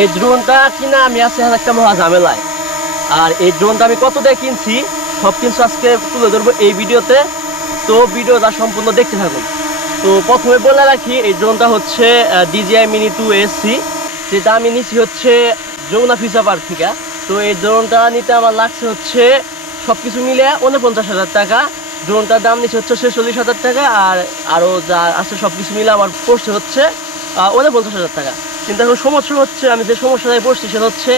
এই ড্রোনটা কিনা আমি আছি একটা মহা ঝামেলায়। আর এই ড্রোনটা আমি কত দিয়ে কিনছি, সব কিছু আজকে তুলে ধরবো এই ভিডিওতে। তো ভিডিওটা সম্পূর্ণ দেখতে থাকুন। তো প্রথমে বলে রাখি, এই ড্রোনটা হচ্ছে ডিজিআই মিনি টু এসসি যেটা আমি নিছি হচ্ছে যমুনা ফিসা পার্ক থেকে। তো এই ড্রোনটা নিতে আমার লাগছে হচ্ছে সব কিছু মিলে উনপঞ্চাশ হাজার টাকা। ড্রোনটার দাম নিচ্ছে হচ্ছে ছেচল্লিশ হাজার টাকা। আর আরও যা আছে সব কিছু মিলে আমার পড়ছে হচ্ছে উনপঞ্চাশ হাজার টাকা। কিন্তু এখন সমস্যা হচ্ছে, আমি যে সমস্যাটায় পড়ছি সেটা হচ্ছে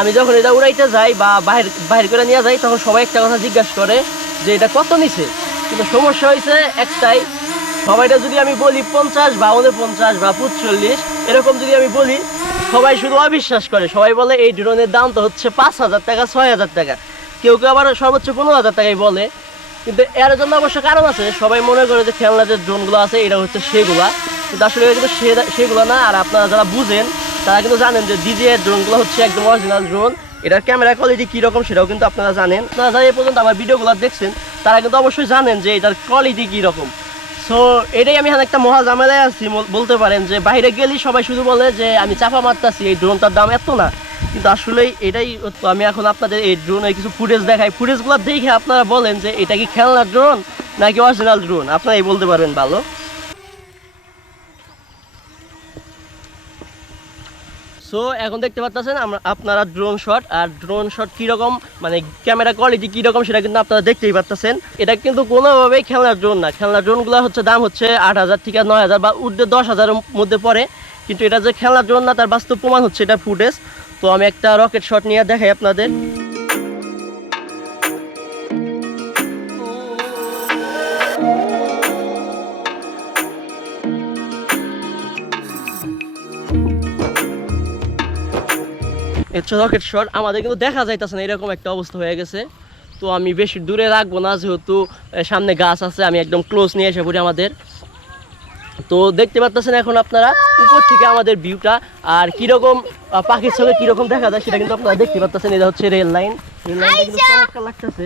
আমি যখন এটা উড়াইতে যাই বা বাইরে বাইরে করে নিয়ে যাই, তখন সবাই একটা কথা জিজ্ঞাসা করে যে এটা কত নিছে কিন্তু সমস্যা হয়েছে একটাই, সবাইটা যদি আমি বলি পঞ্চাশ বা উনপঞ্চাশ বা পঁচল্লিশ, এরকম যদি আমি বলি, সবাই শুধু অবিশ্বাস করে। সবাই বলে এই ড্রোনের দাম তো হচ্ছে পাঁচ হাজার টাকা, ছয় হাজার টাকা। কেউ কেউ আবার সর্বোচ্চ পনেরো হাজার টাকাই বলে। কিন্তু এর জন্য অবশ্য কারণ আছে। সবাই মনে করে যে খেলনা যে ড্রোনগুলো আছে, এটা হচ্ছে সেগুলা। কিন্তু আসলে কিন্তু সেগুলো না, আর আপনারা যারা বুঝেন, তারা কিন্তু জানেন যে ডিজে ড্রোনগুলো হচ্ছে একদম অরিজিনাল ড্রোন এটার ক্যামেরা কোয়ালিটি কীরকম সেটাও কিন্তু আপনারা জানেন। আপনারা যারা এই পর্যন্ত আমার ভিডিওগুলো দেখছেন, তারা কিন্তু অবশ্যই জানেন যে এটার কোয়ালিটি কীরকম সো এটাই আমি একটা মহা ঝামেলায় আছি বলতে পারেন যে বাইরে গেলেই সবাই শুধু বলে যে আমি চাপা মারতাছি, এই ড্রোনটার দাম এত না। কিন্তু আসলেই এটাই আমি এখন আপনাদের এই ড্রোনের কিছু ফুটেজ দেখাই। ফুটেজগুলো দেখে আপনারা বলেন যে এটা কি খেলনার ড্রোন নাকি অরিজিনাল ড্রোন আপনারাই বলতে পারবেন ভালো। সো এখন দেখতে পাচ্ছেন আপনারা ড্রোন শট আর ড্রোন শট কীরকম মানে ক্যামেরা কোয়ালিটি কীরকম সেটা কিন্তু আপনারা দেখতেই পাচ্ছেন এটা কিন্তু কোনোভাবেই খেলনার ড্রোন না। খেলনার ড্রোনগুলো হচ্ছে দাম হচ্ছে আট হাজার থেকে নয় হাজার বা উর্ধে দশ হাজারের মধ্যে পড়ে। কিন্তু এটা যে খেলনার ড্রোন না, তার বাস্তব প্রমাণ হচ্ছে এটা ফুটেজ তো আমি একটা রকেট শট নিয়ে দেখাই আপনাদের। হচ্ছে রকেট শট আমাদের কিন্তু দেখা যাইতেছে না এরকম একটা অবস্থা হয়ে গেছে। তো আমি বেশি দূরে রাখব না যেহেতু সামনে গাছ আছে আমি একদম ক্লোজ নিয়ে এসে পড়ি আমাদের। তো দেখতে পাচ্ছেন এখন আপনারা উপর থেকে আমাদের ভিউটা আর কীরকম পাখির সঙ্গে কীরকম দেখা যায় সেটা কিন্তু আপনারা দেখতে পাচ্ছেন এটা হচ্ছে রেল লাইন রেল লাইন লাগতেছে